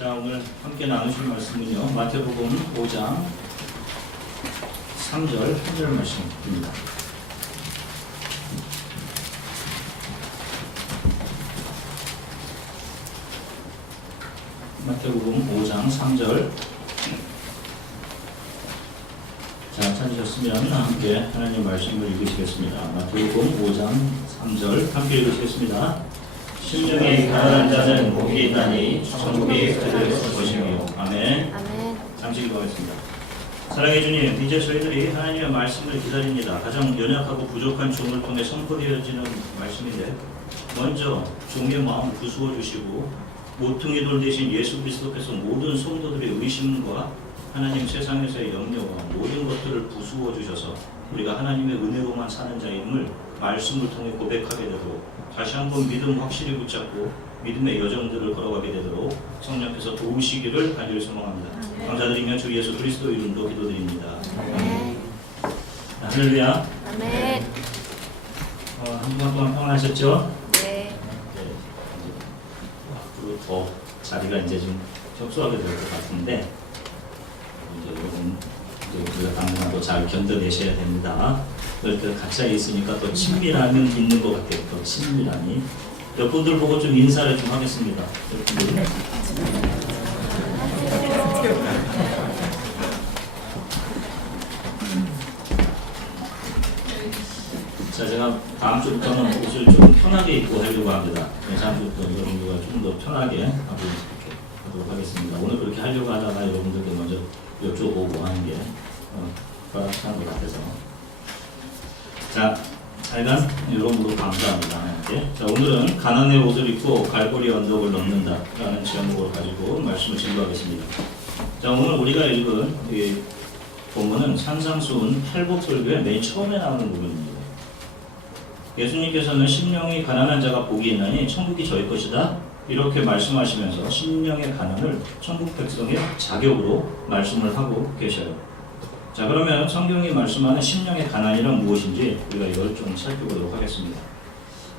자, 오늘 함께 나누실 말씀은요, 마태복음 5장 3절 1절 말씀입니다. 마태복음 5장 3절. 자, 찾으셨으면 함께 하나님 말씀을 읽으시겠습니다. 마태복음 5장 3절 함께 읽으시겠습니다. 심령이 가난한 자는 복이 있나니 천국이 그들의 것이며. 아멘. 아멘. 잠시 기도하겠습니다. 사랑해 주님, 이제 저희들이 하나님의 말씀을 기다립니다. 가장 연약하고 부족한 종을 통해 선포되어지는 말씀인데, 먼저 종의 마음 부수어 주시고 모퉁이 돌 대신 예수 그리스도께서 모든 성도들의 의심과 하나님 세상에서의 염려와 모든 것들을 부수어 주셔서 우리가 하나님의 은혜로만 사는 자임을 말씀을 통해 고백하게 되도록, 다시 한번 믿음 확실히 붙잡고 믿음의 여정들을 걸어가게 되도록 성령께서 도우시기를 간절히 소망합니다. 아멘. 감사드리며 주 예수 그리스도 이름으로 기도드립니다. 아멘. 할렐루야. 아멘. 한 주간 동안 평안하셨죠? 네. 앞으로 더 자리가 이제 좀 협소하게 될 것 같은데, 이제 여러분 우리가 당분간도 잘 견뎌내셔야 됩니다. 이렇게 가까이 있으니까 또 친밀함이 있는 것 같아요. 더 친밀함이. 몇 분들 보고 좀 인사를 좀 하겠습니다. 여러분들. 자, 제가 다음 주부터는 옷을 좀 편하게 입고 하려고 합니다. 다음 주부터 여러분들과 좀 더 편하게 하도록 하겠습니다. 오늘 그렇게 하려고 하다가 여러분들께 먼저 여쭤보고 하는 게 허락한 것 같아서. 자, 하여간 여러분도 감사합니다. 자, 오늘은 가난의 옷을 입고 갈보리 언덕을 넘는다 라는 제목을 가지고 말씀을 진도하겠습니다. 자, 오늘 우리가 읽은 이 본문은 산상수훈 팔복설교의 맨 처음에 나오는 부분입니다. 예수님께서는 심령이 가난한 자가 복이 있나니 천국이 저희 것이다 이렇게 말씀하시면서 심령의 가난을 천국 백성의 자격으로 말씀을 하고 계셔요. 자, 그러면 성경이 말씀하는 심령의 가난이란 무엇인지 우리가 이걸 좀 살펴보도록 하겠습니다.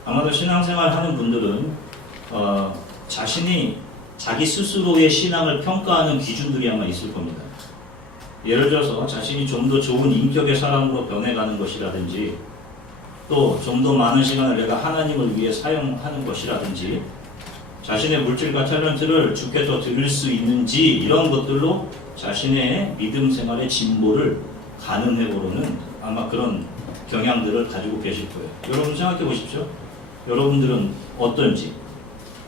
아마도 신앙생활 하는 분들은 자기 스스로의 신앙을 평가하는 기준들이 아마 있을 겁니다. 예를 들어서 자신이 좀 더 좋은 인격의 사람으로 변해가는 것이라든지, 또 좀 더 많은 시간을 내가 하나님을 위해 사용하는 것이라든지, 자신의 물질과 탤런트를 주께 더 드릴 수 있는지, 이런 것들로 자신의 믿음 생활의 진보를 가늠해보려는 아마 그런 경향들을 가지고 계실 거예요. 여러분 생각해 보십시오. 여러분들은 어떤지,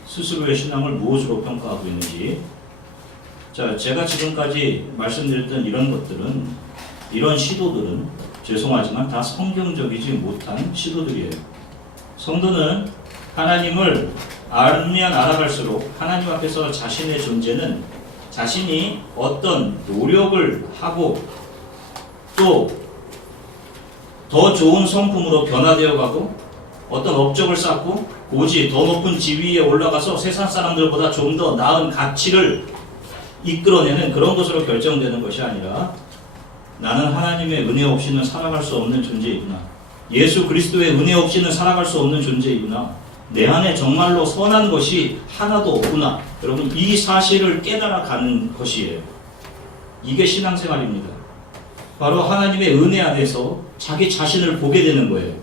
스스로의 신앙을 무엇으로 평가하고 있는지. 자, 제가 지금까지 말씀드렸던 이런 것들은, 이런 시도들은 죄송하지만 다 성경적이지 못한 시도들이에요. 성도는 하나님을 알면 알아갈수록 하나님 앞에서 자신의 존재는 자신이 어떤 노력을 하고 또 더 좋은 성품으로 변화되어 가고 어떤 업적을 쌓고 고지 더 높은 지위에 올라가서 세상 사람들보다 좀 더 나은 가치를 이끌어내는 그런 것으로 결정되는 것이 아니라, 나는 하나님의 은혜 없이는 살아갈 수 없는 존재이구나, 예수 그리스도의 은혜 없이는 살아갈 수 없는 존재이구나, 내 안에 정말로 선한 것이 하나도 없구나, 여러분 이 사실을 깨달아가는 것이에요. 이게 신앙생활입니다. 바로 하나님의 은혜 안에서 자기 자신을 보게 되는 거예요.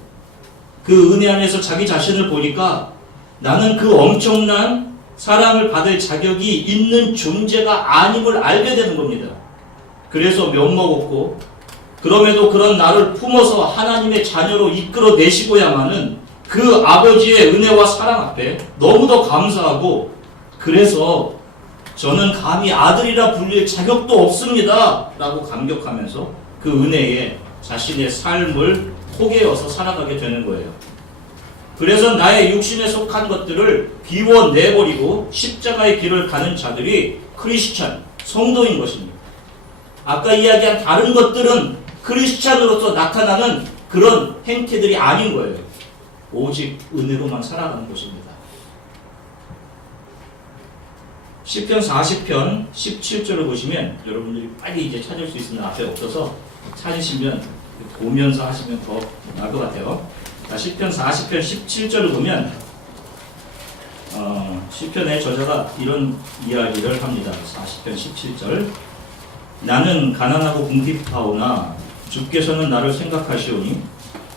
그 은혜 안에서 자기 자신을 보니까 나는 그 엄청난 사랑을 받을 자격이 있는 존재가 아님을 알게 되는 겁니다. 그래서 면목없고, 그럼에도 그런 나를 품어서 하나님의 자녀로 이끌어내시고야만은 그 아버지의 은혜와 사랑 앞에 너무도 감사하고, 그래서 저는 감히 아들이라 불릴 자격도 없습니다 라고 감격하면서 그 은혜에 자신의 삶을 포개어서 살아가게 되는 거예요. 그래서 나의 육신에 속한 것들을 비워내버리고 십자가의 길을 가는 자들이 크리스찬, 성도인 것입니다. 아까 이야기한 다른 것들은 크리스찬으로서 나타나는 그런 행태들이 아닌 거예요. 오직 은혜로만 살아가는 것입니다. 시편 40편 17절을 보시면, 여러분들이 빨리 이제 찾을 수 있으면 앞에 없어서 찾으시면 보면서 하시면 더 나을 것 같아요. 자, 시편 40편 17절을 보면 시편의 저자가 이런 이야기를 합니다. 40편 17절. 나는 가난하고 궁핍하오나 주께서는 나를 생각하시오니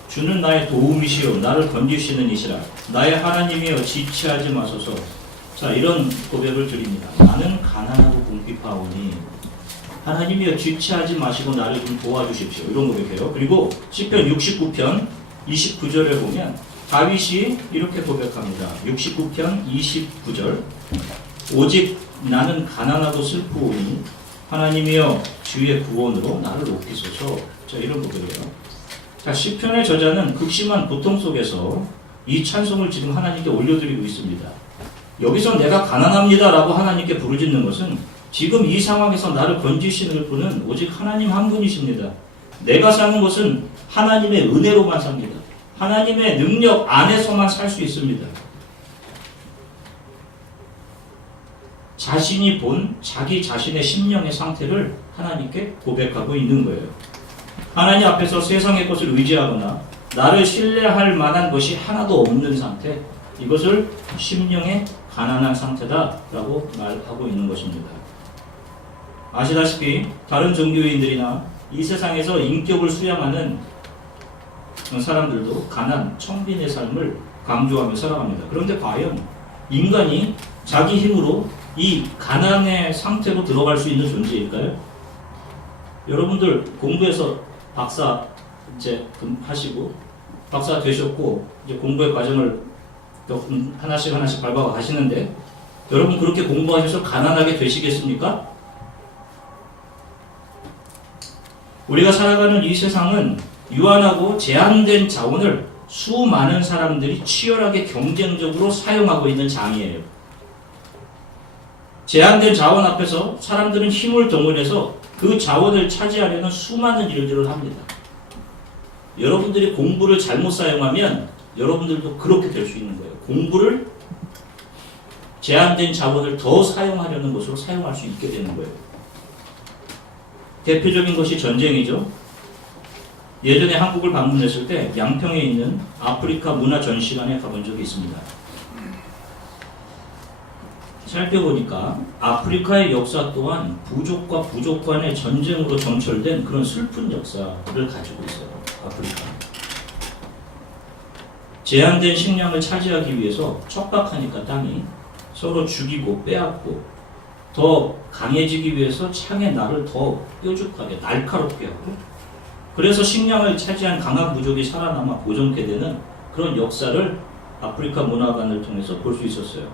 주는 나의 도움이시오 나를 건지시는 이시라. 나의 하나님이여 지체하지 마소서. 자, 이런 고백을 드립니다. 나는 가난하고 궁핍하오니 하나님이여 지체하지 마시고 나를 좀 도와주십시오. 이런 고백해요. 그리고 시편 69편 29절에 보면 다윗이 이렇게 고백합니다. 69편 29절. 오직 나는 가난하고 슬프오니 하나님이여 주의 구원으로 나를 높이소서. 자, 이런 고백이에요. 자, 시편의 저자는 극심한 고통 속에서 이 찬송을 지금 하나님께 올려드리고 있습니다. 여기서 내가 가난합니다라고 하나님께 부르짖는 것은 지금 이 상황에서 나를 건지시는 분은 오직 하나님 한 분이십니다. 내가 사는 것은 하나님의 은혜로만 삽니다. 하나님의 능력 안에서만 살 수 있습니다. 자신이 본 자기 자신의 심령의 상태를 하나님께 고백하고 있는 거예요. 하나님 앞에서 세상의 것을 의지하거나 나를 신뢰할 만한 것이 하나도 없는 상태, 이것을 심령의 가난한 상태다라고 말하고 있는 것입니다. 아시다시피 다른 종교인들이나 이 세상에서 인격을 수양하는 사람들도 가난, 청빈의 삶을 강조하며 살아갑니다. 그런데 과연 인간이 자기 힘으로 이 가난의 상태로 들어갈 수 있는 존재일까요? 여러분들 공부해서 박사 이제 하시고 박사 되셨고 이제 공부의 과정을 하나씩 밟아 가시는데 여러분 그렇게 공부하셔서 가난하게 되시겠습니까? 우리가 살아가는 이 세상은 유한하고 제한된 자원을 수많은 사람들이 치열하게 경쟁적으로 사용하고 있는 장이에요. 제한된 자원 앞에서 사람들은 힘을 동원해서 그 자원을 차지하려는 수많은 일들을 합니다. 여러분들이 공부를 잘못 사용하면 여러분들도 그렇게 될 수 있는 거예요. 공부를 제한된 자원을 더 사용하려는 것으로 사용할 수 있게 되는 거예요. 대표적인 것이 전쟁이죠. 예전에 한국을 방문했을 때 양평에 있는 아프리카 문화 전시관에 가본 적이 있습니다. 살펴보니까 아프리카의 역사 또한 부족과 부족 간의 전쟁으로 점철된 그런 슬픈 역사를 가지고 있어요. 아프리카. 제한된 식량을 차지하기 위해서 척박하니까 땅이 서로 죽이고 빼앗고 더 강해지기 위해서 창의 날을 더 뾰족하게 날카롭게 하고 그래서 식량을 차지한 강한 부족이 살아남아 보존케 되는 그런 역사를 아프리카 문화관을 통해서 볼 수 있었어요.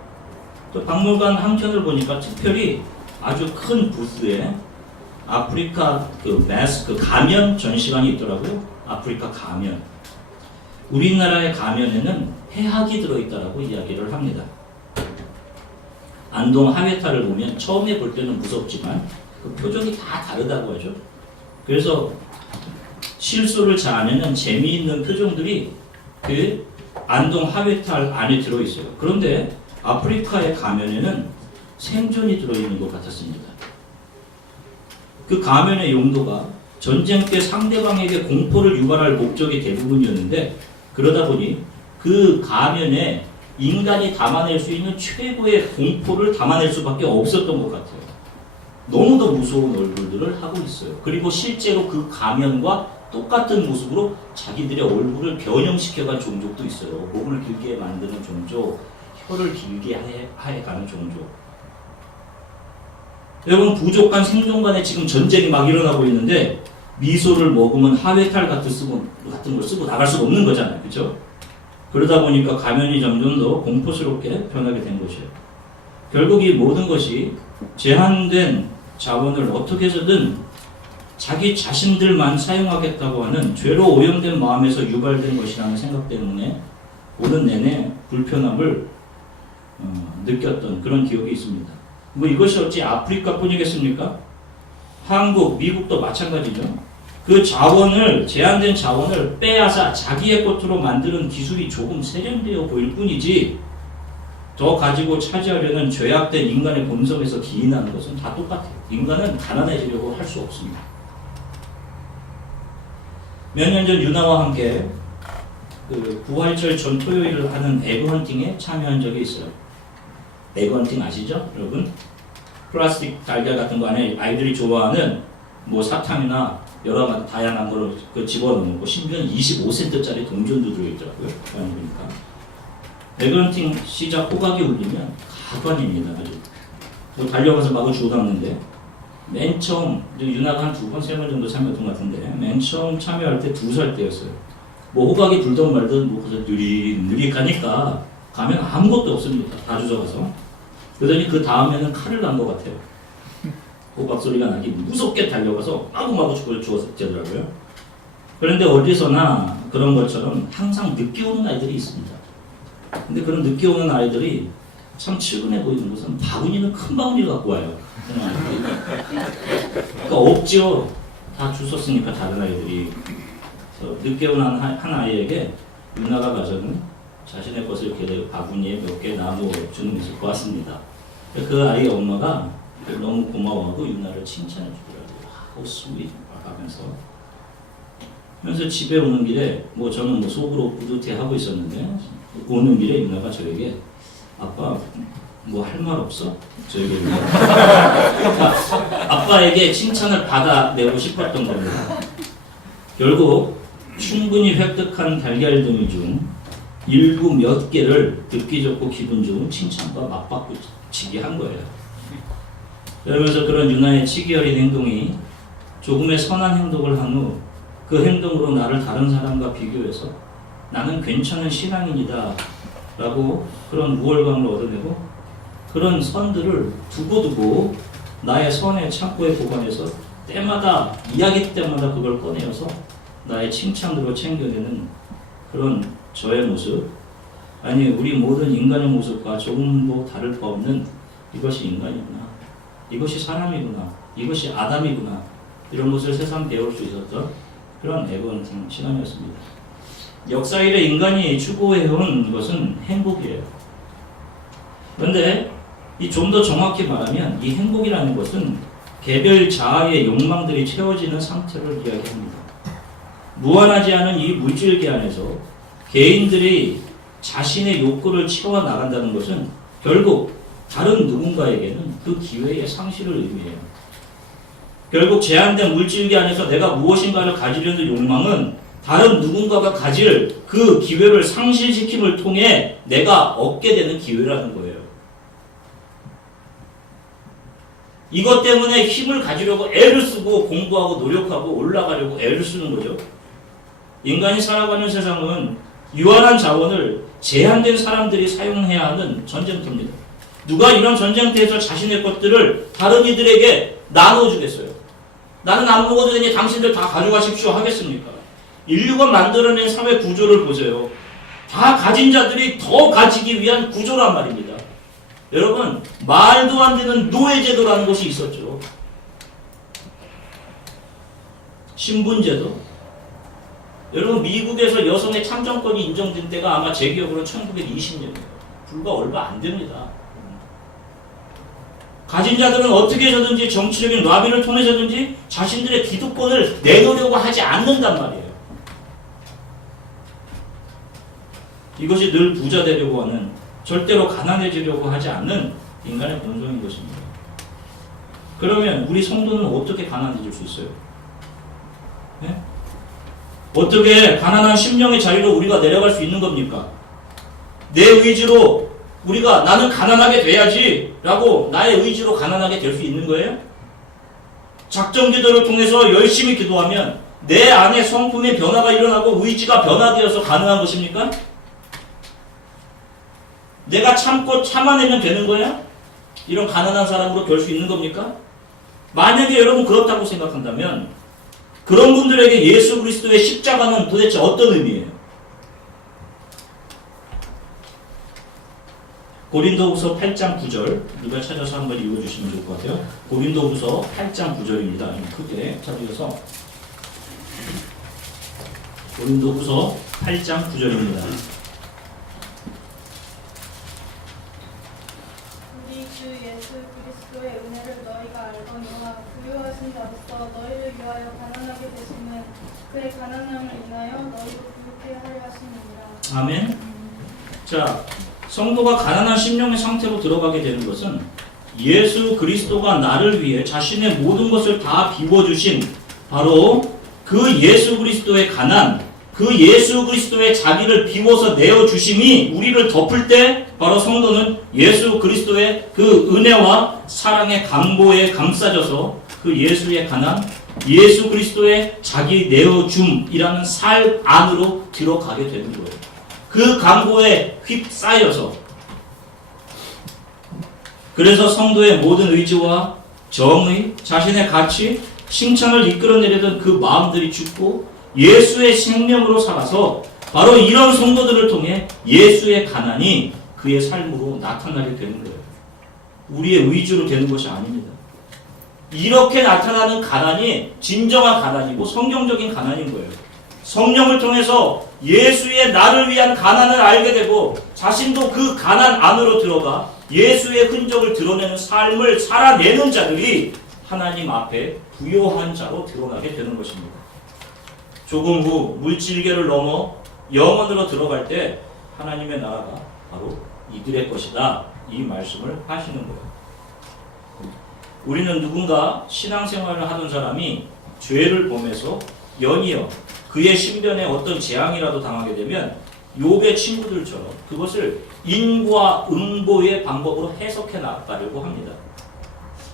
또 박물관 한켠을 보니까 특별히 아주 큰 부스에 아프리카 가면 전시관이 있더라고요. 아프리카 가면. 우리나라의 가면에는 해학이 들어있다라고 이야기를 합니다. 안동 하회탈을 보면 처음에 볼 때는 무섭지만 그 표정이 다 다르다고 하죠. 그래서 실소를 자아내는 재미있는 표정들이 그 안동 하회탈 안에 들어있어요. 그런데 아프리카의 가면에는 생존이 들어있는 것 같았습니다. 그 가면의 용도가 전쟁 때 상대방에게 공포를 유발할 목적이 대부분이었는데 그러다 보니 그 가면에 인간이 담아낼 수 있는 최고의 공포를 담아낼 수밖에 없었던 것 같아요. 너무도 무서운 얼굴들을 하고 있어요. 그리고 실제로 그 가면과 똑같은 모습으로 자기들의 얼굴을 변형시켜간 종족도 있어요. 목을 길게 만드는 종족, 혀를 길게 해가는 종족. 여러분 부족한 생존 간에 지금 전쟁이 막 일어나고 있는데 미소를 머금은 하회탈 같은 걸 쓰고 나갈 수가 없는 거잖아요. 그렇죠? 그러다 보니까 가면이 점점 더 공포스럽게 변하게 된 것이에요. 결국 이 모든 것이 제한된 자원을 어떻게 해서든 자기 자신들만 사용하겠다고 하는 죄로 오염된 마음에서 유발된 것이라는 생각 때문에 오는 내내 불편함을 느꼈던 그런 기억이 있습니다. 뭐 이것이 어찌 아프리카뿐이겠습니까? 한국, 미국도 마찬가지죠. 그 자원을 제한된 자원을 빼앗아 자기의 것으로 만드는 기술이 조금 세련되어 보일 뿐이지 더 가지고 차지하려는 죄악된 인간의 본성에서 기인하는 것은 다 똑같아요. 인간은 가난해지려고 할 수 없습니다. 몇 년 전 유나와 함께 그 부활절 전 토요일을 하는 에그 헌팅에 참여한 적이 있어요. 에그헌팅 아시죠? 여러분? 플라스틱 달걀 같은 거 안에 아이들이 좋아하는 뭐 사탕이나 여러 가지 다양한 거를 그 집어넣고 심지어는 25센트짜리 동전도 들어있더라고요. 보니까. 에그헌팅 시작 호각이 울리면 가관입니다. 아주. 뭐 달려가서 마구 주워담는데 맨 처음 유나가 한 2번, 3번 정도 참여했던 것 같은데 맨 처음 참여할 때 2살 때였어요. 뭐 호각이 불던 말든 뭐 그래서 느릿느릿 가니까 가면 아무것도 없습니다. 다 주워가서. 그러더니 그 다음에는 칼을 난 것 같아요. 호박 소리가 나기 무섭게 달려가서 마구마구 주워대더라고요. 그런데 어디서나 그런 것처럼 항상 늦게 오는 아이들이 있습니다. 근데 그런 늦게 오는 아이들이 참 측은해 보이는 것은 바구니는 큰 바구니를 갖고 와요. 그러니까 없죠. 다 주웠으니까 다른 아이들이. 그래서 늦게 온 한 아이에게 유나가 가서는 자신의 것을 이렇게 바구니에 몇 개 나누어 주는 게 있을 것 같습니다. 그 아이의 엄마가 너무 고마워하고 유나를 칭찬해 주더라고요. How sweet 하면서. 그래서 집에 오는 길에 뭐 저는 뭐 속으로 뿌듯해하고 있었는데 오는 길에 유나가 저에게 아빠 뭐 할 말 없어? 저에게 아빠에게 칭찬을 받아내고 싶었던 겁니다. 결국 충분히 획득한 달걀둥이 중 일부 몇 개를 듣기 좋고 기분 좋은 칭찬과 맞바꾸치기 한 거예요. 그러면서 그런 유나의 치기 어린 행동이 조금의 선한 행동을 한 후 그 행동으로 나를 다른 사람과 비교해서 나는 괜찮은 신앙인이다 라고 그런 우월감을 얻어내고 그런 선들을 두고두고 나의 선의 창고에 보관해서 때마다 이야기 때마다 그걸 꺼내어서 나의 칭찬으로 챙겨내는 그런 저의 모습, 아니 우리 모든 인간의 모습과 조금도 다를 바 없는 이것이 인간이구나, 이것이 사람이구나, 이것이 아담이구나, 이런 것을 세상 배울 수 있었던 그런 에그헌팅 시간이었습니다. 역사 이래 인간이 추구해온 것은 행복이에요. 그런데 좀 더 정확히 말하면 이 행복이라는 것은 개별 자아의 욕망들이 채워지는 상태를 이야기합니다. 무한하지 않은 이 물질계 안에서 개인들이 자신의 욕구를 채워 나간다는 것은 결국 다른 누군가에게는 그 기회의 상실을 의미해요. 결국 제한된 물질계 안에서 내가 무엇인가를 가지려는 욕망은 다른 누군가가 가질 그 기회를 상실시킴을 통해 내가 얻게 되는 기회라는 거예요. 이것 때문에 힘을 가지려고 애를 쓰고 공부하고 노력하고 올라가려고 애를 쓰는 거죠. 인간이 살아가는 세상은 유한한 자원을 제한된 사람들이 사용해야 하는 전쟁터입니다. 누가 이런 전쟁터에서 자신의 것들을 다른 이들에게 나눠주겠어요? 나는 안 먹어도 되니 당신들 다 가져가십시오 하겠습니까? 인류가 만들어낸 사회 구조를 보세요. 다 가진 자들이 더 가지기 위한 구조란 말입니다. 여러분, 말도 안 되는 노예제도라는 것이 있었죠. 신분제도. 여러분, 미국에서 여성의 참정권이 인정된 때가 아마 제 기억으로는 1920년이에요. 불과 얼마 안 됩니다. 가진 자들은 어떻게 해서든지 정치적인 라비를 통해서든지 자신들의 기득권을 내놓으려고 하지 않는단 말이에요. 이것이 늘 부자 되려고 하는, 절대로 가난해지려고 하지 않는 인간의 본성인 것입니다. 그러면 우리 성도는 어떻게 가난해질 수 있어요? 네? 어떻게 가난한 심령의 자리로 우리가 내려갈 수 있는 겁니까? 내 의지로 우리가 나는 가난하게 돼야지 라고 나의 의지로 가난하게 될 수 있는 거예요? 작정 기도를 통해서 열심히 기도하면 내 안에 성품의 변화가 일어나고 의지가 변화되어서 가능한 것입니까? 내가 참고 참아내면 되는 거야? 이런 가난한 사람으로 될 수 있는 겁니까? 만약에 여러분 그렇다고 생각한다면 그런 분들에게 예수 그리스도의 십자가는 도대체 어떤 의미예요? 고린도후서 8장 9절 누가 찾아서 한번 읽어주시면 좋을 것 같아요. 고린도후서 8장 9절입니다. 좀 크게 찾으셔서 고린도후서 8장 9절입니다. 우리 주 예수 그리스도의 은혜를 너희가 알거니와 부유하신 자로서 너희를 위하여 가난하게 되시는 그의 가난함을 인하여 너희를 부유케 하려 하시느니라. 아멘. 자, 성도가 가난한 심령의 상태로 들어가게 되는 것은 예수 그리스도가 나를 위해 자신의 모든 것을 다 비워주신 바로 그 예수 그리스도의 가난, 그 예수 그리스도의 자기를 비워서 내어주심이 우리를 덮을 때 바로 성도는 예수 그리스도의 그 은혜와 사랑의 강보에 감싸져서 그 예수의 가난, 예수 그리스도의 자기 내어줌이라는 삶 안으로 들어가게 되는 거예요. 그 강보에 휩싸여서. 그래서 성도의 모든 의지와 정의, 자신의 가치, 칭찬을 이끌어내려던 그 마음들이 죽고 예수의 생명으로 살아서 바로 이런 성도들을 통해 예수의 가난이 그의 삶으로 나타나게 되는 거예요. 우리의 의지로 되는 것이 아닙니다. 이렇게 나타나는 가난이 진정한 가난이고 성경적인 가난인 거예요. 성령을 통해서 예수의 나를 위한 가난을 알게 되고 자신도 그 가난 안으로 들어가 예수의 흔적을 드러내는 삶을 살아내는 자들이 하나님 앞에 부요한 자로 드러나게 되는 것입니다. 조금 후 물질계를 넘어 영원으로 들어갈 때 하나님의 나라가 바로 이들의 것이다. 이 말씀을 하시는 거예요. 우리는 누군가 신앙생활을 하던 사람이 죄를 범해서 연이어 그의 신변에 어떤 재앙이라도 당하게 되면 욥의 친구들처럼 그것을 인과 응보의 방법으로 해석해 나가려고 합니다.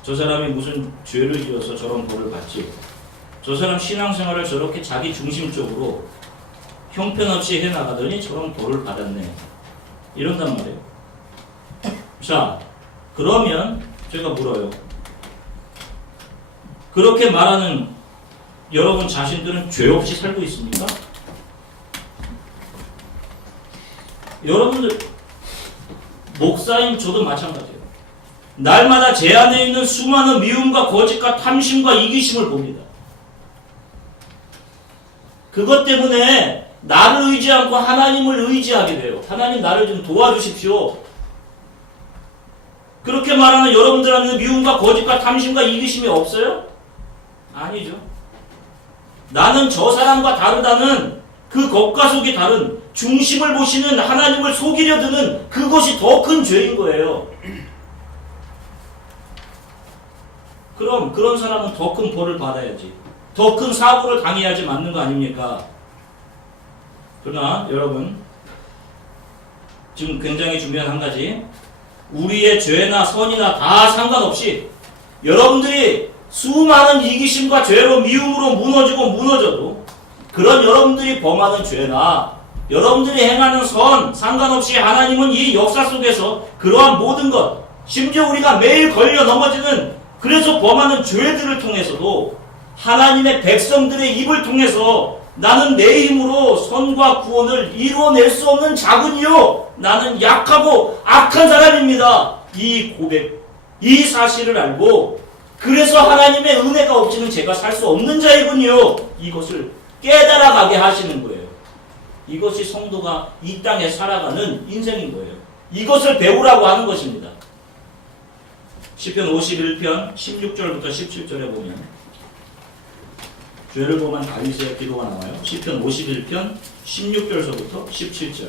저 사람이 무슨 죄를 지어서 저런 벌을 받지? 저 사람 신앙생활을 저렇게 자기 중심적으로 형편없이 해나가더니 저런 벌을 받았네. 이런단 말이에요. 자, 그러면 제가 물어요. 그렇게 말하는 여러분 자신들은 죄 없이 살고 있습니까? 여러분들, 목사인 저도 마찬가지예요. 날마다 제 안에 있는 수많은 미움과 거짓과 탐심과 이기심을 봅니다. 그것 때문에 나를 의지 않고 하나님을 의지하게 돼요. 하나님 나를 좀 도와주십시오. 그렇게 말하는 여러분들 안에 미움과 거짓과 탐심과 이기심이 없어요? 아니죠. 나는 저 사람과 다르다는 그 겉과 속이 다른 중심을 보시는 하나님을 속이려 드는 그것이 더 큰 죄인 거예요. 그럼 그런 사람은 더 큰 벌을 받아야지. 더 큰 사고를 당해야지 맞는 거 아닙니까? 그러나 여러분, 지금 굉장히 중요한 한 가지, 우리의 죄나 선이나 다 상관없이 여러분들이 수많은 이기심과 죄로 미움으로 무너지고 무너져도 그런 여러분들이 범하는 죄나 여러분들이 행하는 선 상관없이 하나님은 이 역사 속에서 그러한 모든 것, 심지어 우리가 매일 걸려 넘어지는 그래서 범하는 죄들을 통해서도 하나님의 백성들의 입을 통해서 나는 내 힘으로 선과 구원을 이루어낼 수 없는 자군이요, 나는 약하고 악한 사람입니다. 이 고백, 이 사실을 알고 그래서 하나님의 은혜가 없이는 제가 살 수 없는 자이군요, 이것을 깨달아가게 하시는 거예요. 이것이 성도가 이 땅에 살아가는 인생인 거예요. 이것을 배우라고 하는 것입니다. 시편 51편 16절부터 17절에 보면 죄를 범한 다윗의 기도가 나와요. 시편 51편 16절서부터 17절.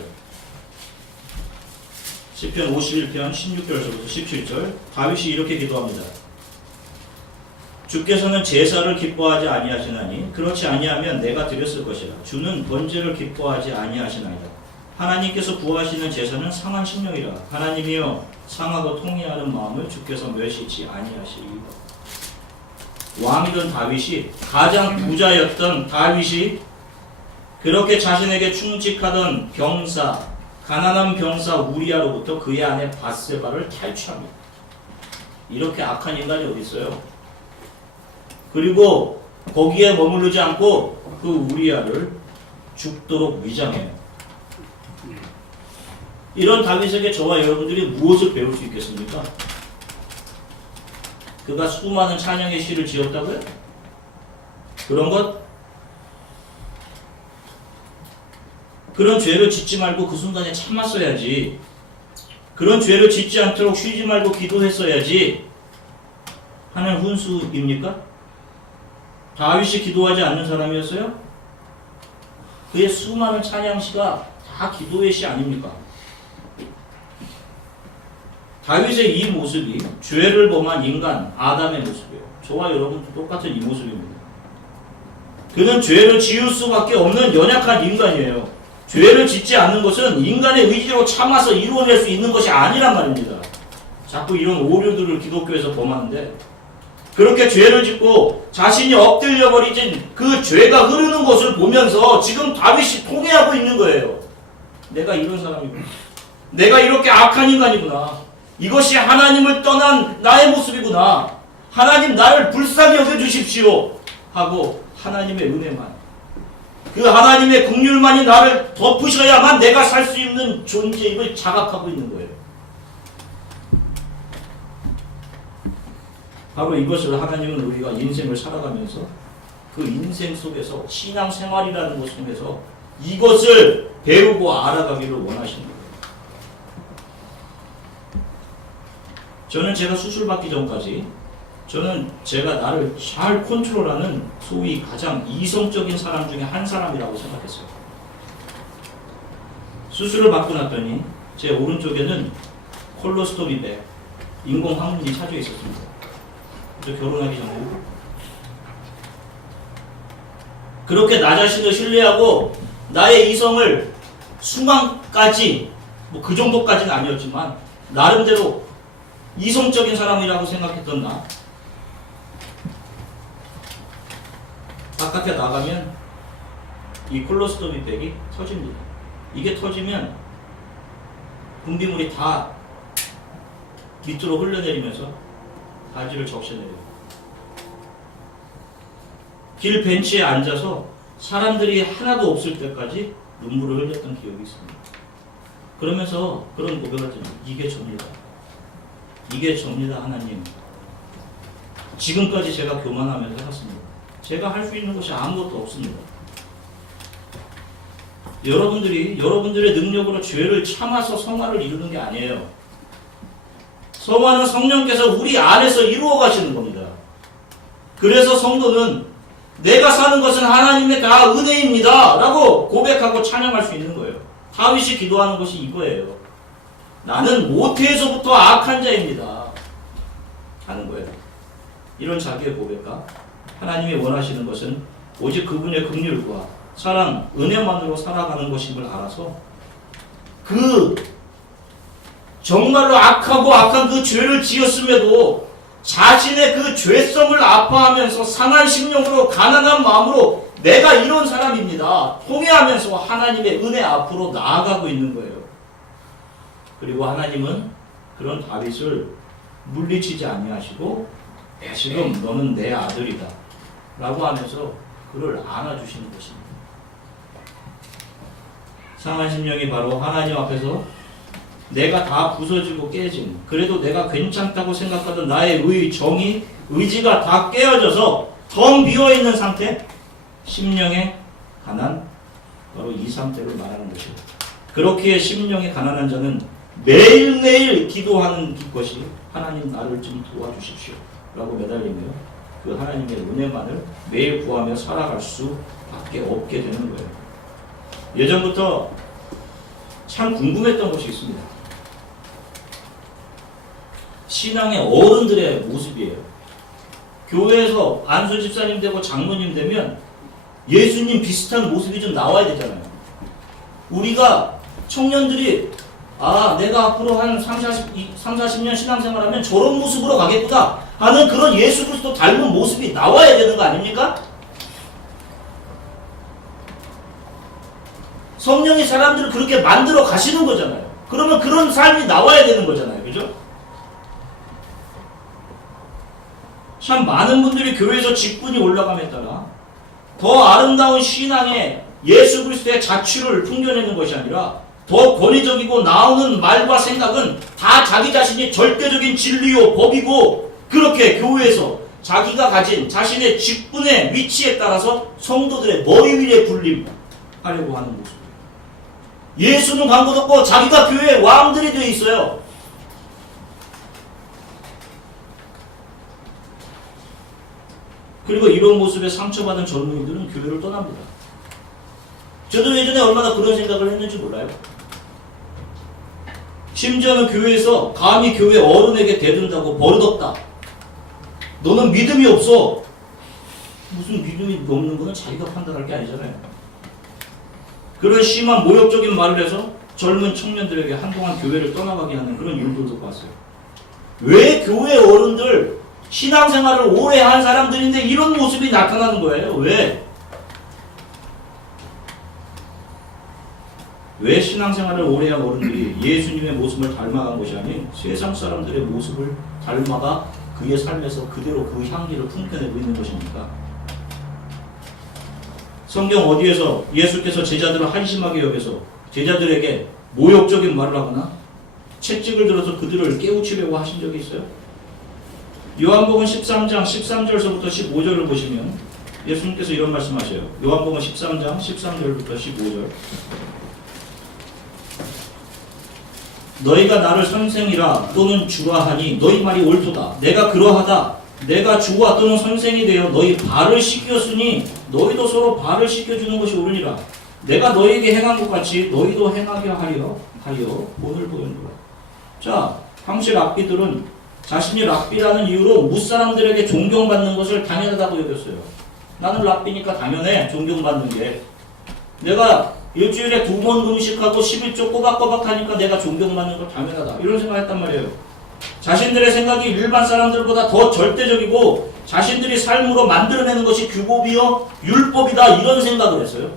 시편 51편 16절서부터 17절. 다윗이 이렇게 기도합니다. 주께서는 제사를 기뻐하지 아니하시나니 그렇지 아니하면 내가 드렸을 것이라. 주는 번제를 기뻐하지 아니하시나이다. 하나님께서 구하시는 제사는 상한 심령이라. 하나님이여 상하고 통회하는 마음을 주께서 멸시치 아니하시리이다. 왕이던 다윗이, 가장 부자였던 다윗이 그렇게 자신에게 충직하던 병사, 가난한 병사 우리아로부터 그의 아내 밧세바를 탈취합니다. 이렇게 악한 인간이 어디 있어요? 그리고 거기에 머무르지 않고 그 우리아를 죽도록 위장해요. 이런 다윗에게 저와 여러분들이 무엇을 배울 수 있겠습니까? 그가 수많은 찬양의 시를 지었다고요? 그런 것? 그런 죄를 짓지 말고 그 순간에 참았어야지. 그런 죄를 짓지 않도록 쉬지 말고 기도했어야지 하는 훈수입니까? 다윗이 기도하지 않는 사람이었어요? 그의 수많은 찬양시가 다 기도의 시 아닙니까? 다윗의 이 모습이 죄를 범한 인간 아담의 모습이에요. 저와 여러분도 똑같은 이 모습입니다. 그는 죄를 지을 수밖에 없는 연약한 인간이에요. 죄를 짓지 않는 것은 인간의 의지로 참아서 이루어낼 수 있는 것이 아니란 말입니다. 자꾸 이런 오류들을 기독교에서 범하는데, 그렇게 죄를 짓고 자신이 엎드려 버리진 그 죄가 흐르는 것을 보면서 지금 다윗이 통회하고 있는 거예요. 내가 이런 사람이구나. 내가 이렇게 악한 인간이구나. 이것이 하나님을 떠난 나의 모습이구나. 하나님 나를 불쌍히 여겨주십시오 하고 하나님의 은혜만, 그 하나님의 긍휼만이 나를 덮으셔야만 내가 살 수 있는 존재임을 자각하고 있는 거예요. 바로 이것을 하나님은 우리가 인생을 살아가면서 그 인생 속에서 신앙생활이라는 것 속에서 이것을 배우고 알아가기를 원하시는 거예요. 저는 제가 수술받기 전까지 저는 제가 나를 잘 컨트롤하는 소위 가장 이성적인 사람 중에 한 사람이라고 생각했어요. 수술을 받고 났더니 제 오른쪽에는 콜로스토미 백, 인공 항문이 차져 있었습니다. 저 결혼하기 전에 그렇게 나 자신을 신뢰하고 나의 이성을 수만까지, 뭐 그 정도까지는 아니었지만 나름대로 이성적인 사람이라고 생각했던 나, 바깥에 나가면 이 콜로스토미 백이 터집니다. 이게 터지면 분비물이 다 밑으로 흘러내리면서 바지를 적셔내려요. 길 벤치에 앉아서 사람들이 하나도 없을 때까지 눈물을 흘렸던 기억이 있습니다. 그러면서 그런 고백을 했잖아요. 이게 접니다. 이게 접니다, 하나님. 지금까지 제가 교만하면서 해봤습니다. 제가 할 수 있는 것이 아무것도 없습니다. 여러분들의 능력으로 죄를 참아서 성화를 이루는 게 아니에요. 성화는 성령께서 우리 안에서 이루어 가시는 겁니다. 그래서 성도는 내가 사는 것은 하나님의 다 은혜입니다 라고 고백하고 찬양할 수 있는 거예요. 다윗이 기도하는 것이 이거예요. 나는 모태에서부터 악한 자입니다 하는 거예요. 이런 자기의 고백과 하나님이 원하시는 것은 오직 그분의 긍휼과 사랑, 은혜만으로 살아가는 것임을 알아서 그 정말로 악한 그 죄를 지었음에도 자신의 그 죄성을 아파하면서 상한 심령으로 가난한 마음으로 내가 이런 사람입니다 통회하면서 하나님의 은혜 앞으로 나아가고 있는 거예요. 그리고 하나님은 그런 다윗을 물리치지 아니하시고 지금 너는 내 아들이다 라고 하면서 그를 안아주시는 것입니다. 상한 심령이 바로 하나님 앞에서 내가 다 부서지고 깨진, 그래도 내가 괜찮다고 생각하던 나의 정의, 의지가 다 깨어져서 텅 비어있는 상태, 심령의 가난, 바로 이 상태를 말하는 것입니다. 그렇기에 심령이 가난한 자는 매일매일 기도하는 것이 하나님 나를 좀 도와주십시오 라고 매달리며 그 하나님의 은혜만을 매일 구하며 살아갈 수밖에 없게 되는 거예요. 예전부터 참 궁금했던 것이 있습니다. 신앙의 어른들의 모습이에요. 교회에서 안수 집사님 되고 장로님 되면 예수님 비슷한 모습이 좀 나와야 되잖아요. 우리가 청년들이 내가 앞으로 한 40년 신앙생활하면 저런 모습으로 가겠구나 하는 그런 예수 그리스도 닮은 모습이 나와야 되는 거 아닙니까? 성령이 사람들을 그렇게 만들어 가시는 거잖아요. 그러면 그런 삶이 나와야 되는 거잖아요. 그죠? 참 많은 분들이 교회에서 직분이 올라감에 따라 더 아름다운 신앙의 예수 그리스도의 자취를 풍겨내는 것이 아니라 더 권위적이고 나오는 말과 생각은 다 자기 자신이 절대적인 진리요 법이고, 그렇게 교회에서 자기가 가진 자신의 직분의 위치에 따라서 성도들의 머리 위에 군림하려고 하는 모습. 예수는 광고도 없고 자기가 교회의 왕들이 되어 있어요. 그리고 이런 모습에 상처받은 젊은이들은 교회를 떠납니다. 저도 예전에 얼마나 그런 생각을 했는지 몰라요. 심지어는 교회에서 감히 교회 어른에게 대든다고 버릇없다. 너는 믿음이 없어. 무슨 믿음이 없는 거는 자기가 판단할 게 아니잖아요. 그런 심한 모욕적인 말을 해서 젊은 청년들에게 한동안 교회를 떠나가게 하는 그런 일들도 봤어요. 왜 교회 어른들 신앙생활을 오래 한 사람들인데 이런 모습이 나타나는 거예요? 왜 신앙생활을 오래 한 어른들이 예수님의 모습을 닮아간 것이 아닌 세상 사람들의 모습을 닮아가 그의 삶에서 그대로 그 향기를 풍겨내고 있는 것입니까? 성경 어디에서 예수께서 제자들을 한심하게 여겨서 제자들에게 모욕적인 말을 하거나 채찍을 들어서 그들을 깨우치려고 하신 적이 있어요? 요한복음 13장 13절서부터 15절을 보시면 예수님께서 이런 말씀하셔요. 요한복음 13장 13절부터 15절. 너희가 나를 선생이라 또는 주라 하니 너희 말이 옳도다. 내가 그러하다. 내가 주와 또는 선생이 되어 너희 발을 씻겼으니 너희도 서로 발을 씻겨주는 것이 옳으니라. 내가 너희에게 행한 것 같이 너희도 행하게 하여 본을 보였노라. 자, 당시 랍비들은 자신이 랍비라는 이유로 무사람들에게 존경받는 것을 당연하다고 여겼어요. 나는 랍비니까 당연해, 존경받는 게. 내가 일주일에 2번 금식하고 11조 꼬박꼬박 하니까 내가 존경받는 걸 당연하다. 이런 생각했단 말이에요. 자신들의 생각이 일반 사람들보다 더 절대적이고 자신들이 삶으로 만들어내는 것이 규법이요 율법이다, 이런 생각을 했어요.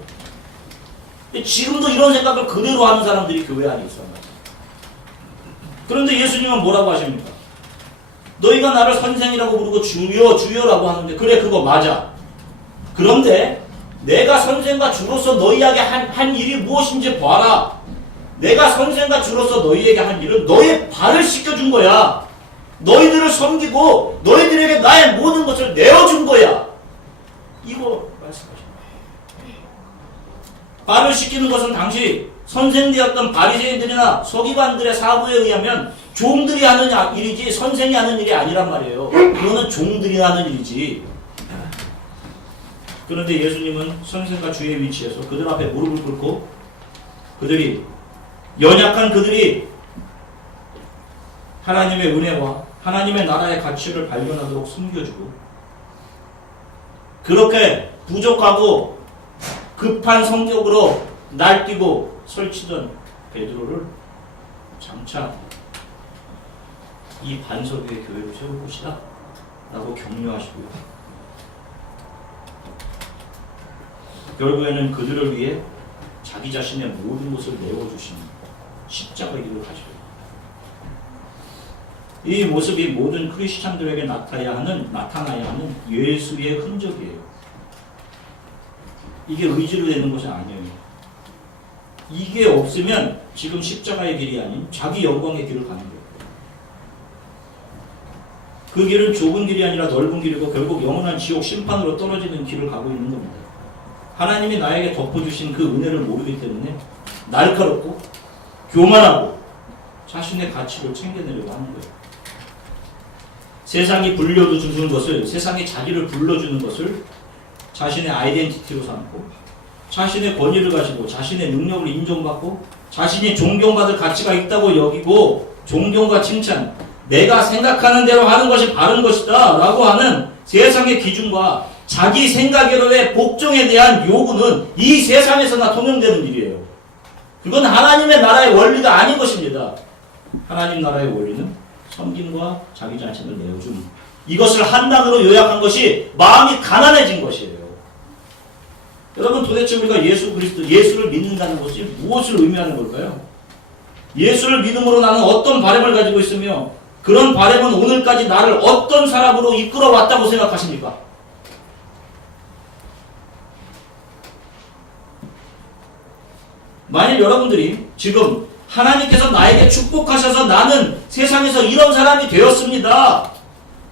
근데 지금도 이런 생각을 그대로 하는 사람들이 교회 안에 있어요. 그런데 예수님은 뭐라고 하십니까? 너희가 나를 선생이라고 부르고 주여 주여라고 하는데 그래, 그거 맞아. 그런데 내가 선생과 주로서 너희에게 한 일이 무엇인지 봐라. 내가 선생과 주로서 너희에게 한 일은 너희 발을 씻겨준 거야. 너희들을 섬기고 너희들에게 나의 모든 것을 내어준 거야. 이거 말씀하신 거예요. 발을 씻기는 것은 당시 선생되었던 바리새인들이나 서기관들의 사고에 의하면 종들이 하는 일이지 선생이 하는 일이 아니란 말이에요. 그거는 종들이 하는 일이지. 그런데 예수님은 선생과 주의 위치에서 그들 앞에 무릎을 꿇고 연약한 그들이 하나님의 은혜와 하나님의 나라의 가치를 발견하도록 숨겨주고, 그렇게 부족하고 급한 성격으로 날뛰고 설치던 베드로를 장차 이 반석 위에 교회를 세울 것이다 라고 격려하시고요. 결국에는 그들을 위해 자기 자신의 모든 것을 내어주시는 십자가의 길을 가시고, 이 모습이 모든 크리스찬들에게 나타나야 하는 예수의 흔적이에요. 이게 의지로 되는 것이 아니에요. 이게 없으면 지금 십자가의 길이 아닌 자기 영광의 길을 가는 거예요. 그 길은 좁은 길이 아니라 넓은 길이고 결국 영원한 지옥 심판으로 떨어지는 길을 가고 있는 겁니다. 하나님이 나에게 덮어주신 그 은혜를 모르기 때문에 날카롭고 교만하고 자신의 가치를 챙겨내려고 하는 거예요. 세상이 불려주는 것을, 세상이 자기를 불러주는 것을 자신의 아이덴티티로 삼고, 자신의 권위를 가지고 자신의 능력을 인정받고 자신이 존경받을 가치가 있다고 여기고, 존경과 칭찬, 내가 생각하는 대로 하는 것이 바른 것이다 라고 하는 세상의 기준과 자기 생각으로의 복종에 대한 요구는 이 세상에서나 통용되는 일이에요. 그건 하나님의 나라의 원리가 아닌 것입니다. 하나님 나라의 원리는 섬김과 자기 자신을 내어줌, 이것을 한 단어로 요약한 것이 마음이 가난해진 것이에요. 여러분, 도대체 우리가 예수 그리스도, 예수를 믿는다는 것이 무엇을 의미하는 걸까요? 예수를 믿음으로 나는 어떤 바람을 가지고 있으며 그런 바람은 오늘까지 나를 어떤 사람으로 이끌어 왔다고 생각하십니까? 만일 여러분들이 지금 하나님께서 나에게 축복하셔서 나는 세상에서 이런 사람이 되었습니다.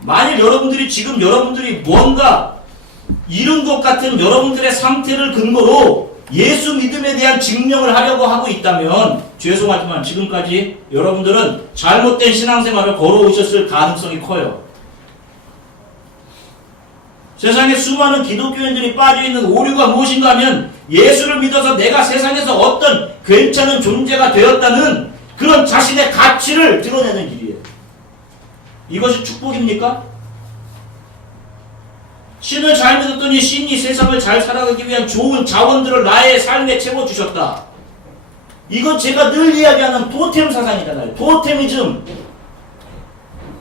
만일 여러분들이 지금 여러분들이 뭔가 잃은 것 같은 여러분들의 상태를 근거로 예수 믿음에 대한 증명을 하려고 하고 있다면 죄송하지만 지금까지 여러분들은 잘못된 신앙생활을 걸어오셨을 가능성이 커요. 세상에 수많은 기독교인들이 빠져있는 오류가 무엇인가 하면 예수를 믿어서 내가 세상에서 어떤 괜찮은 존재가 되었다는 그런 자신의 가치를 드러내는 길이에요. 이것이 축복입니까? 신을 잘 믿었더니 신이 세상을 잘 살아가기 위한 좋은 자원들을 나의 삶에 채워주셨다. 이건 제가 늘 이야기하는 토템 사상이잖아요. 토테미즘.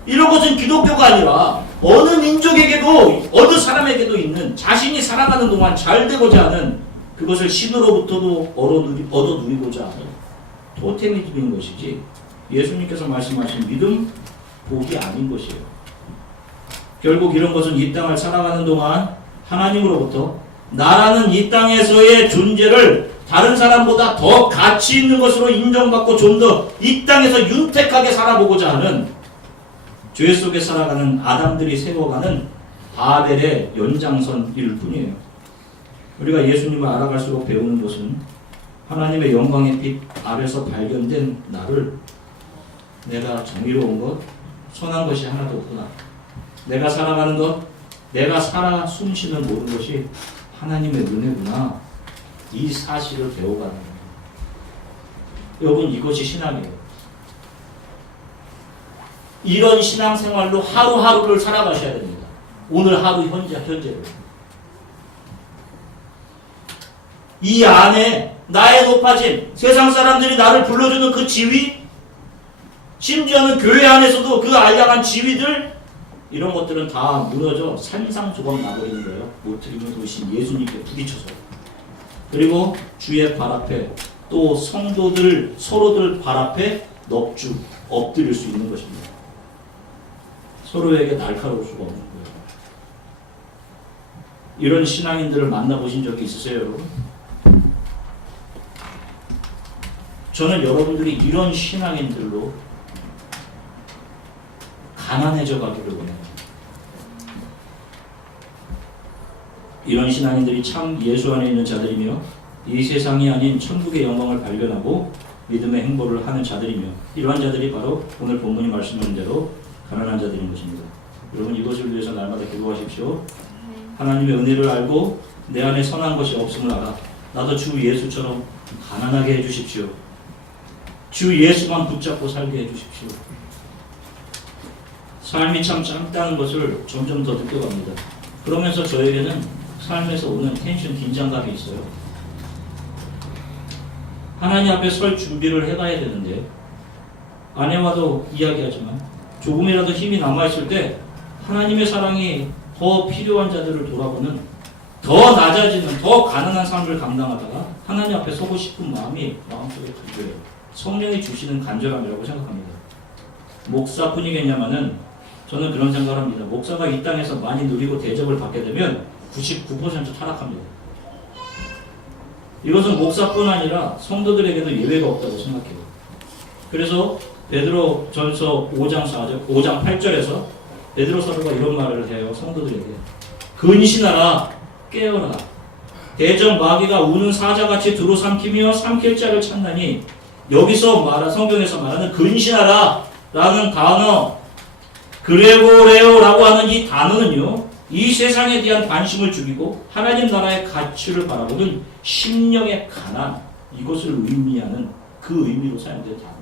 이런 것은 기독교가 아니라 어느 민족에게도 어느 사람에게도 있는 자신이 살아가는 동안 잘 되고자 하는 그것을 신으로부터도 얻어 누리고자 하는 토테미즘인 것이지 예수님께서 말씀하신 믿음, 복이 아닌 것이에요. 결국 이런 것은 이 땅을 살아가는 동안 하나님으로부터 나라는 이 땅에서의 존재를 다른 사람보다 더 가치 있는 것으로 인정받고 좀 더 이 땅에서 윤택하게 살아보고자 하는 죄 속에 살아가는 아담들이 세워가는 바벨의 연장선일 뿐이에요. 우리가 예수님을 알아갈수록 배우는 것은 하나님의 영광의 빛 아래서 발견된 나를 내가 정의로운 것, 선한 것이 하나도 없구나. 내가 살아가는 것, 내가 살아 숨쉬는 모든 것이 하나님의 은혜구나. 이 사실을 배워가는 거예요. 여러분, 이것이 신앙이에요. 이런 신앙생활로 하루하루를 살아가셔야 됩니다. 오늘 하루 현재를. 이 안에 나의 높아짐, 세상 사람들이 나를 불러주는 그 지위, 심지어는 교회 안에서도 그 알량한 지위들, 이런 것들은 다 무너져 산상조각 나버리는 거예요. 모트림을 도우신 예수님께 부딪혀서. 그리고 주의 발 앞에 또 성도들 서로들 발 앞에 엎드릴 수 있는 것입니다. 서로에게 날카로울 수가 없는 거예요. 이런 신앙인들을 만나보신 적이 있으세요, 여러분? 저는 여러분들이 이런 신앙인들로 가난해져 가기를 원해요. 이런 신앙인들이 참 예수 안에 있는 자들이며 이 세상이 아닌 천국의 영광을 발견하고 믿음의 행보를 하는 자들이며 이러한 자들이 바로 오늘 본문이 말씀하는 대로 가난한 자들인 것입니다. 여러분, 이것을 위해서 날마다 기도하십시오. 하나님의 은혜를 알고 내 안에 선한 것이 없음을 알아 나도 주 예수처럼 가난하게 해주십시오. 주 예수만 붙잡고 살게 해주십시오. 삶이 참 짧다는 것을 점점 더 느껴갑니다. 그러면서 저에게는 삶에서 오는 텐션, 긴장감이 있어요. 하나님 앞에 설 준비를 해가야 되는데 아내와도 이야기하지만 조금이라도 힘이 남아있을 때 하나님의 사랑이 더 필요한 자들을 돌아보는 더 낮아지는 더 가난한 삶을 감당하다가 하나님 앞에 서고 싶은 마음이 마음속에 들고요. 성령이 주시는 간절함이라고 생각합니다. 목사뿐이겠냐마는 저는 그런 생각을 합니다. 목사가 이 땅에서 많이 누리고 대접을 받게 되면 99% 타락합니다. 이것은 목사뿐 아니라 성도들에게도 예외가 없다고 생각해요. 그래서 베드로 전서 5장 8절에서 베드로 사도가 이런 말을 해요. 성도들에게 근신하라, 깨어라. 대전 마귀가 우는 사자같이 두루 삼키며 삼킬 자를 찾나니 여기서 성경에서 말하는 근신하라 라는 단어, 그레고레오라고 하는 이 단어는요, 이 세상에 대한 관심을 죽이고 하나님 나라의 가치를 바라보는 심령의 가난, 이것을 의미하는 그 의미로 사용된 단어예요.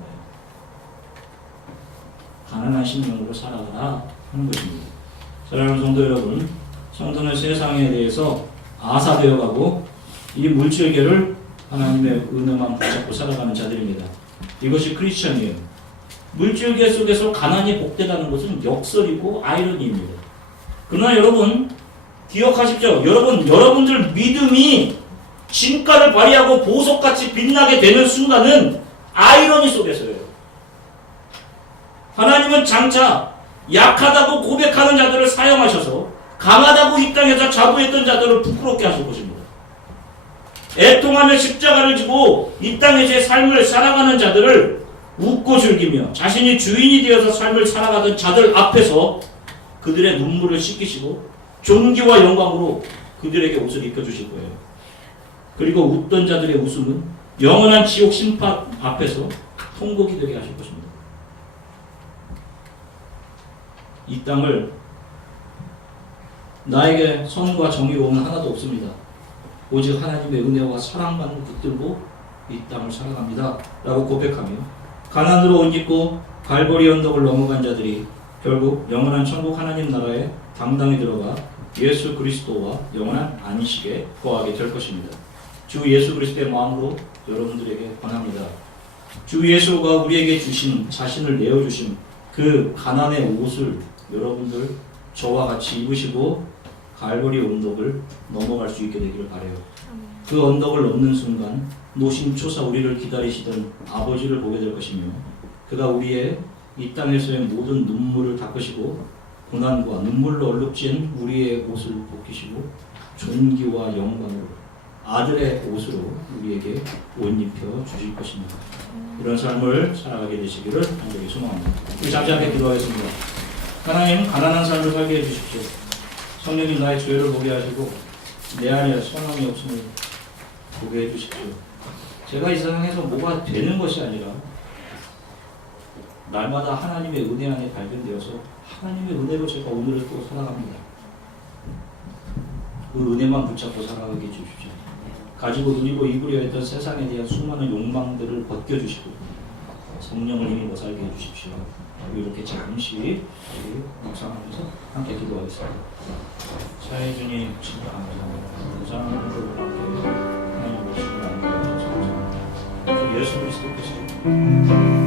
가난한 심령으로 살아가라 하는 것입니다. 사랑하는 성도 여러분, 성도는 세상에 대해서 아사되어가고 이 물질계를 하나님의 은혜만 붙잡고 살아가는 자들입니다. 이것이 크리스천이에요. 물질계 속에서 가난이 복되다는 것은 역설이고 아이러니입니다. 그러나 여러분 기억하십시오. 여러분들 믿음이 진가를 발휘하고 보석같이 빛나게 되는 순간은 아이러니 속에서예요. 하나님은 장차 약하다고 고백하는 자들을 사용하셔서 강하다고 이 땅에서 자부했던 자들을 부끄럽게 하실 것입니다. 애통하며 십자가를 지고 이 땅에서의 삶을 살아가는 자들을 웃고 즐기며 자신이 주인이 되어서 삶을 살아가던 자들 앞에서 그들의 눈물을 씻기시고 존귀와 영광으로 그들에게 옷을 입혀주실 거예요. 그리고 웃던 자들의 웃음은 영원한 지옥 심판 앞에서 통곡이 되게 하실 것입니다. 이 땅을 나에게 선과 정의로움은 하나도 없습니다. 오직 하나님의 은혜와 사랑만을 붙들고 이 땅을 살아갑니다 라고 고백하며 가난으로 옷 입고 갈보리 언덕을 넘어간 자들이 결국 영원한 천국 하나님 나라에 당당히 들어가 예수 그리스도와 영원한 안식에 거하게 될 것입니다. 주 예수 그리스도의 마음으로 여러분들에게 권합니다. 주 예수가 우리에게 주신 자신을 내어주신 그 가난의 옷을 여러분들 저와 같이 입으시고 갈보리 언덕을 넘어갈 수 있게 되기를 바라요. 그 언덕을 넘는 순간 노심초사 우리를 기다리시던 아버지를 보게 될 것이며 그가 우리의 이 땅에서의 모든 눈물을 닦으시고 고난과 눈물로 얼룩진 우리의 옷을 벗기시고 존귀와 영광으로 아들의 옷으로 우리에게 옷 입혀 주실 것입니다. 이런 삶을 살아가게 되시기를 간절히 소망합니다. 우리 잠시 함께 기도하겠습니다. 하나님, 가난한 삶을 살게 해주십시오. 성령님, 나의 죄를 보게 하시고 내 안에 선함이 없음을 보게 해주십시오. 제가 이 세상에서 뭐가 되는 것이 아니라 날마다 하나님의 은혜 안에 발견되어서 하나님의 은혜로 제가 오늘을 또 살아갑니다. 그 은혜만 붙잡고 살아가게 해주십시오. 가지고 누리고 입으려 했던 세상에 대한 수많은 욕망들을 벗겨주시고 성령을 힘입어 살게 해주십시오. 이렇게 잠시 묵상하면서 함께 기도하겠습니다. 사해 주님, 진짜 감사합니다. 무상으로 함께 하나님 말씀을 나누게 하셔서 감사합니다. 주 예수 그리스도께서